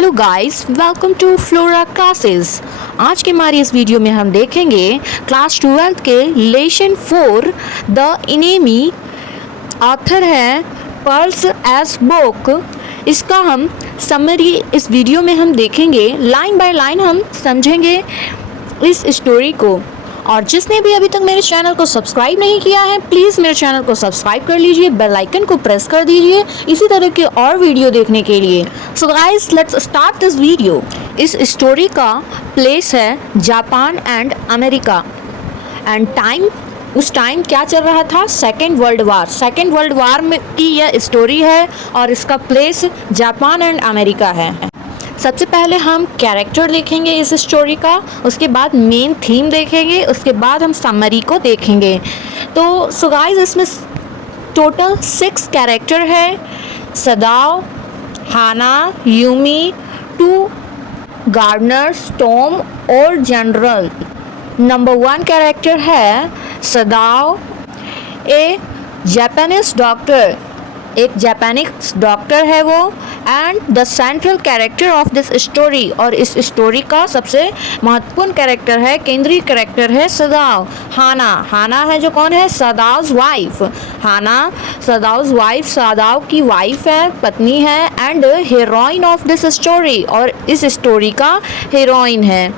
Hello guys, welcome to flora classes. आज के हमारी इस वीडियो में हम देखेंगे क्लास 12 के लेसन 4 द इनेमी। ऑथर है पर्ल्स एस बुक। इसका हम समरी इस वीडियो में हम देखेंगे, लाइन बाय लाइन हम समझेंगे इस स्टोरी को। और जिसने भी अभी तक मेरे चैनल को सब्सक्राइब नहीं किया है, प्लीज़ मेरे चैनल को सब्सक्राइब कर लीजिए, बेल आइकन को प्रेस कर दीजिए इसी तरह के और वीडियो देखने के लिए। So guys, let's start this video. इस स्टोरी का प्लेस है Japan and America. And time, उस टाइम क्या चल रहा था? Second world war. Second world war में की यह स्टोरी है और इसका प्लेस जापान एंड अमेरिका है। सबसे पहले हम कैरेक्टर देखेंगे इस स्टोरी का, उसके बाद मेन थीम देखेंगे, उसके बाद हम समरी को देखेंगे। तो सो गाइस, इसमें टोटल 6 कैरेक्टर है। सदाओ, हाना, यूमी, 2 गार्डनर्स, टॉम और जनरल। नंबर 1 कैरेक्टर है सदाओ, ए जापानीज डॉक्टर। एक जापानीज डॉक्टर है वो, and the central character of this story. और इस स्टोरी का सबसे महत्वपूर्ण कैरेक्टर है, केंद्रीय कैरेक्टर है सदाओ। हाना, हाना है जो कौन है? सदाओ's वाइफ। हाना सदाओ's वाइफ, सदाओ की वाइफ है, पत्नी है, and heroine of this story, और इस स्टोरी का हीरोइन है।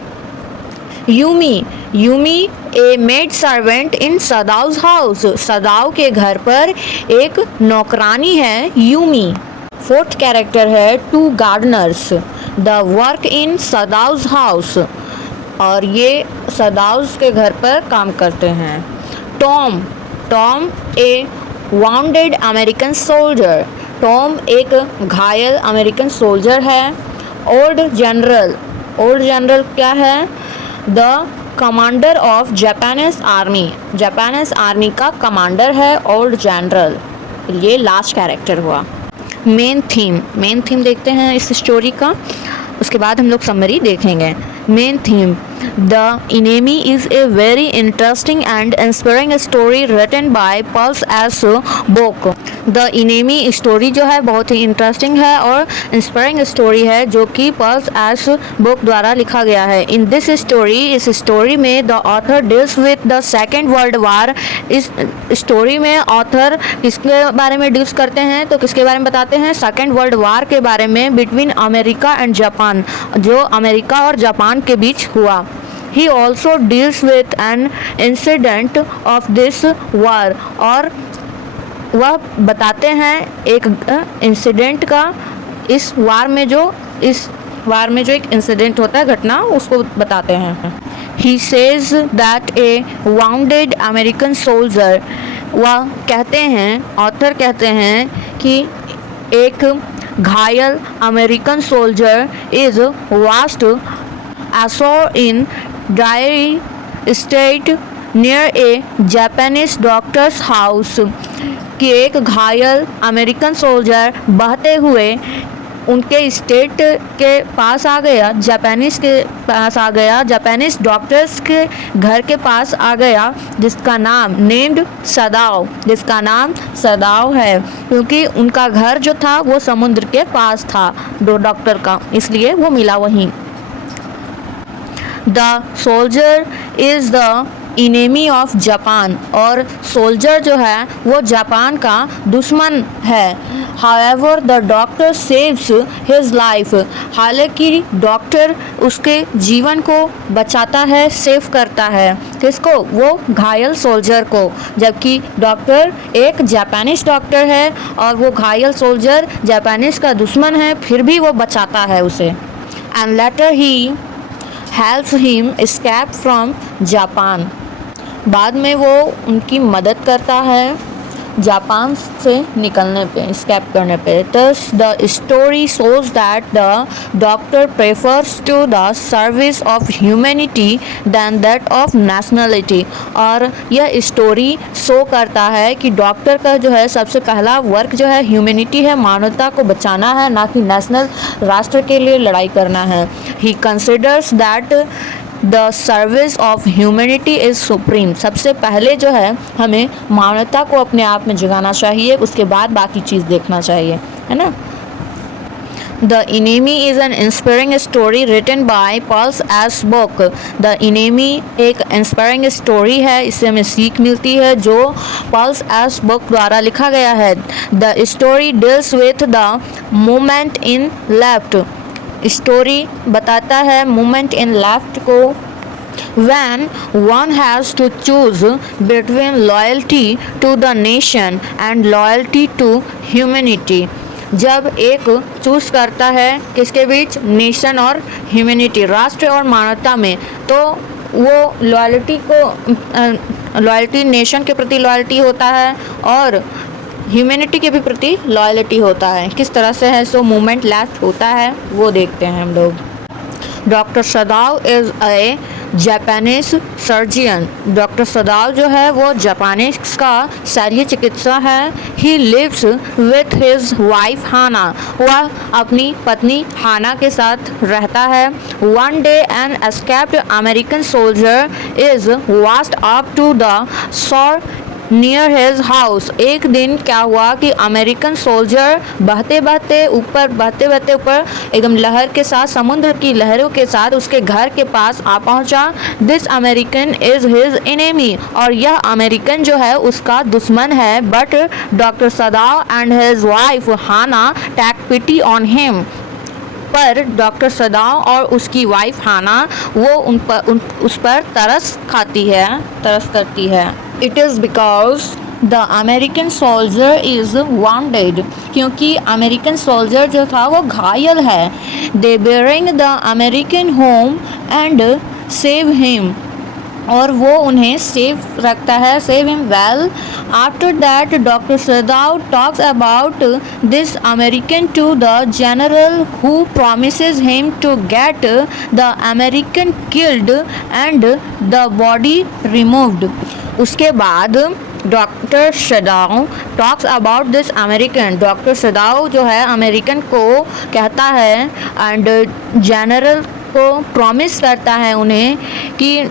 यूमी, यूमी ए मेड सर्वेंट इन सदाओ's हाउस। सदाओ के घर पर एक नौकरानी है यूमी। 4th कैरेक्टर है 2 गार्डनर्स, द वर्क इन सदाओ's हाउस, और ये सदाओ's के घर पर काम करते हैं। Tom, Tom a wounded American soldier. Tom एक घायल अमेरिकन सोल्जर है। ओल्ड जनरल, ओल्ड जनरल क्या है? The commander of Japanese army. Japanese army का कमांडर है ओल्ड जनरल। ये लास्ट कैरेक्टर हुआ। मेन थीम, मेन थीम देखते हैं इस स्टोरी का, उसके बाद हम लोग समरी देखेंगे। Main theme, the enemy is a very interesting and inspiring story written by Pearl's S book. The enemy story जो है बहुत ही इंटरेस्टिंग है और इंस्पायरिंग स्टोरी है, जो कि पर्ल्स एस बुक द्वारा लिखा गया है। इन दिस स्टोरी, इस स्टोरी में the author deals with the second world war. इस स्टोरी में ऑथर किसके बारे में डील्स करते हैं? तो किसके बारे में बताते हैं? सेकेंड वर्ल्ड वार के बारे में, बिटवीन अमेरिका एंड जापान, जो अमेरिका और जापान के बीच हुआ। He also deals with an incident of this war, और वह बताते हैं एक इंसिडेंट का, इस वार में जो एक इंसिडेंट होता है, घटना, उसको बताते हैं। He says that a wounded American soldier, वह कहते हैं, ऑथर कहते हैं कि एक घायल American soldier is vast ashore in dire state near a Japanese doctor's house, कि एक घायल अमेरिकन सोल्जर बहते हुए उनके स्टेट के पास आ गया, जापानीज के पास आ गया, जापानीज डॉक्टर्स के घर के पास आ गया, जिसका नाम नेम्ड सदाओ, जिसका नाम सदाओ है, क्योंकि उनका घर जो था वो समुद्र के पास था दो डॉक्टर का, इसलिए वो मिला वहीं। The soldier is the enemy of Japan, और सोल्जर जो है वो जापान का दुश्मन है। However the doctor saves his life, हालांकि डॉक्टर उसके जीवन को बचाता है, सेव करता है। किसको? वो घायल सोल्जर को, जबकि डॉक्टर एक जापानीज डॉक्टर है और वो घायल सोल्जर जापानीज का दुश्मन है, फिर भी वो बचाता है उसे। And later he helps him escape from Japan, बाद में वो उनकी मदद करता है जापान से निकलने पे, एस्केप करने पे। Thus the story shows that the doctor prefers to the service of humanity than that of nationality, और यह स्टोरी शो करता है कि डॉक्टर का जो है सबसे पहला वर्क जो है ह्यूमैनिटी है, मानवता को बचाना है, ना कि नेशनल राष्ट्र के लिए लड़ाई करना है। He considers that the service of humanity is supreme, सबसे पहले जो है हमें मानवता को अपने आप में जगाना चाहिए, उसके बाद बाकी चीज़ देखना चाहिए, है ना। The Enemy is an inspiring story written by Pulse S. Book. The Enemy एक इंस्पायरिंग स्टोरी है, इससे हमें सीख मिलती है जो पल्स एस बुक द्वारा लिखा गया है. The story deals with the moment in left. Story बताता है मोमेंट इन लेफ्ट को. When one has to choose between loyalty to the nation and loyalty to humanity. जब एक चूज करता है किसके बीच, नेशन और ह्यूमैनिटी, राष्ट्र और मानवता में, तो वो लॉयल्टी नेशन के प्रति लॉयल्टी होता है और ह्यूमैनिटी के भी प्रति लॉयल्टी होता है. किस तरह से है सो मूवमेंट लेफ्ट होता है वो देखते हैं हम लोग. Doctor Sadao is a Japanese surgeon. Doctor Sadao जो है वो जापानीज का शल्य चिकित्सा है. He lives with his wife Hana. वह अपनी पत्नी हाना के साथ रहता है. One day an escaped American soldier is washed up to the shore near his house. एक दिन क्या हुआ कि अमेरिकन सोल्जर बहते बहते ऊपर एकदम लहर के साथ, समुद्र की लहरों के साथ उसके घर के पास आ पहुंचा. This American is his enemy. और यह अमेरिकन जो है उसका दुश्मन है. But doctor Sadao and his wife Hana take pity on him. पर डॉक्टर सदाव और उसकी वाइफ हाना वो उस पर तरस करती है. It is because the American soldier is wounded. क्योंकि अमेरिकन सोल्जर जो था वो घायल है. They bring the American home and save him. और वो उन्हें सेव रखता है, save him well. After that, Dr. Sadav talks about this American to the general who promises him to get the American killed and the body removed. उसके बाद doctor सदाव talks about this American. Doctor Sadao जो है American को कहता है and general को promise करता है उन्हें कि,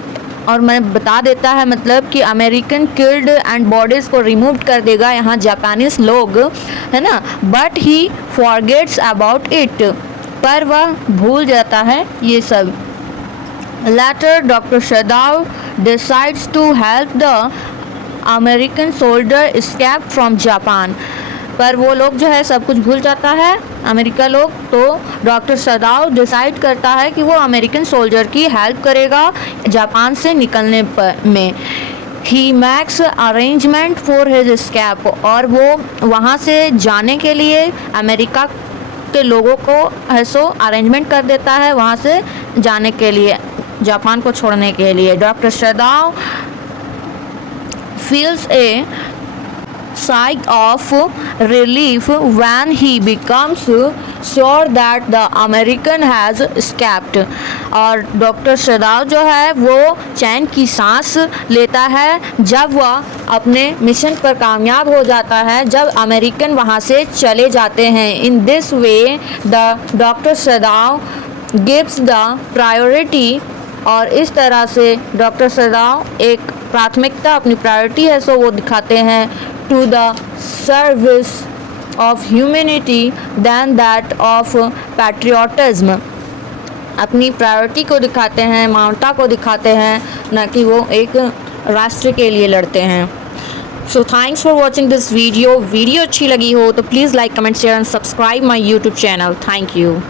और मैं बता देता है मतलब कि अमेरिकन किल्ड एंड बॉडीज़ को रिमूव कर देगा यहाँ जापानीज लोग, है ना. But he forgets about it. पर वह भूल जाता है ये सब. Later, Dr. Sadav decides to help the American soldier escape from Japan. पर वो लोग जो है सब कुछ भूल जाता है अमेरिका लोग. तो डॉक्टर सदाव डिसाइड करता है कि वो अमेरिकन सोल्जर की हेल्प करेगा जापान से निकलने में. He makes arrangement for his escape. और वो वहाँ से जाने के लिए अमेरिका के लोगों को ऐसो अरेंजमेंट कर देता है वहाँ से जाने के लिए, जापान को छोड़ने के लिए. Doctor सदाव feels a sigh of relief when he becomes sure that the American has escaped. और डॉक्टर सदाव जो है वो चैन की सांस लेता है जब वह अपने मिशन पर कामयाब हो जाता है, जब अमेरिकन वहाँ से चले जाते हैं. In this way the doctor सदाव gives the priority. और इस तरह से डॉक्टर सदाव एक प्राथमिकता, अपनी प्रायोरिटी है सो वो दिखाते हैं to the service of humanity than that of patriotism. अपनी प्रायोरिटी को दिखाते हैं, मानवता को दिखाते हैं, न कि वो एक राष्ट्र के लिए लड़ते हैं. So thanks for watching this video. Video अच्छी लगी हो तो please like, comment, share and subscribe my YouTube channel. Thank you.